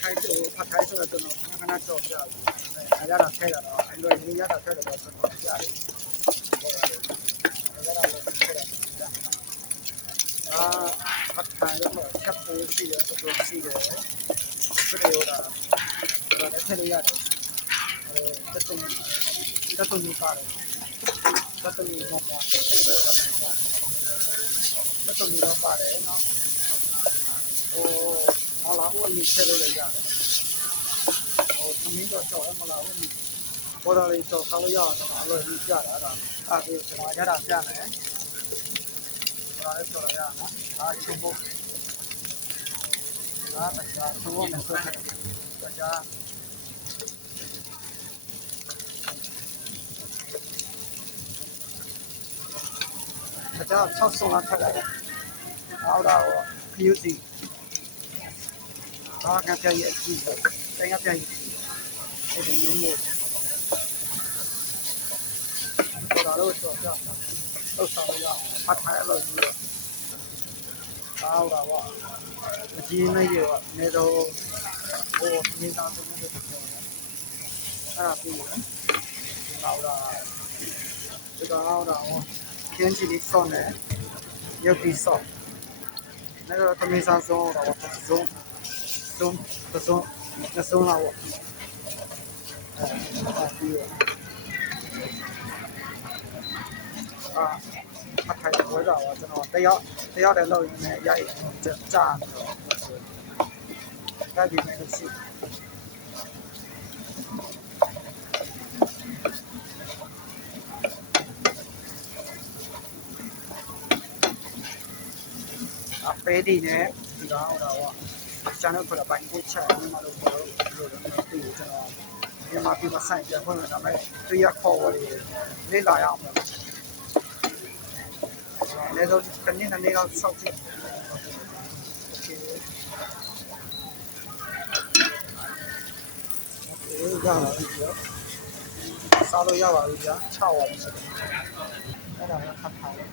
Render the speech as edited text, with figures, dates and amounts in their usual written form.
ထိုင်းဆိုတော့ကျွန်တော်ခဏကြော်ပြတယ်။ရတာထဲတာတော့အဲ့လိုရတာထဲတော့ကျွန်တော်ကြားတယ်။ဟုတ်တယ်။ရတာလည်းထဲတာ။ဖတ်ထိုင်းတော့ချက်ပိုးရှိတယ်ဆိုတော့ရှိတယ်။ဆိုတော့ဒါလည်းထဲလို့ရတယ်။တက်တုံကြီးပါတယ်။တက်တုံကြီးတော့ဆက်ဆက်တော့တက်တုံကြီးတော့ပါတယ်နော်။ဟောလာဦးအမြင့်ထဲလို့လည်းရတယ်။သမီးတော့ကြောက်ရမလားဦးဘော်ဒါလေးကြောက်ထားလို့ရအောင်တော့အလွယ်ကြီးပြတာအဲ့ဒါဒီကျွန်တော်ရတာပြမယ်ဘော်ဒါလေးကြော်ရရနော်ချင်းဖို့တရားသုံးဖို့မဆိုးတယ်တရား6ဆုံးလာထက်လိုက်အော်ဒါကိုခယူစီဘာကပြည့်ရဲ့အကြည့်တိုင်းကပြည့်ရဲ့အဲ့ဒီမျိုးမျိုးဒါတော့ကြောက်ကြတော့ဆောင်းရဖတ်ထားရလို့ပြီးတော့အော်ဒါကမကြီးနေရောနေတော့ဟိုမိသားစုနဲ့ပြောရအဲ့ဒါပြီးနော်အော်ဒါခင်းချီလေးဆောင်းနေရုပ်ပြီးဆောင်း那个他没啥送的，我送了我，他开的我知道，我知道，得要在老人呢也这炸的，改变那个戏。ပဲဒီနဲ့ဒီကောင်တော့ကျန်တဲ့ခါပိုင်းကိုချက်နေမှာလို့ပြောလို့ကျွန်တော်မြန်မာပြည်မှာဆိုင်ပြန်ဖွင့်လာမယ်တရားခေါ်ဝေးလေ့လာရအောင်လည်းတော့ခဏနေတော့စောက်ကြည့်โอเคရပါပြီဗျာစားလို့ရပါပြီဗျာ6ပါပြီအဲ့ဒါကခတ်ထားတယ်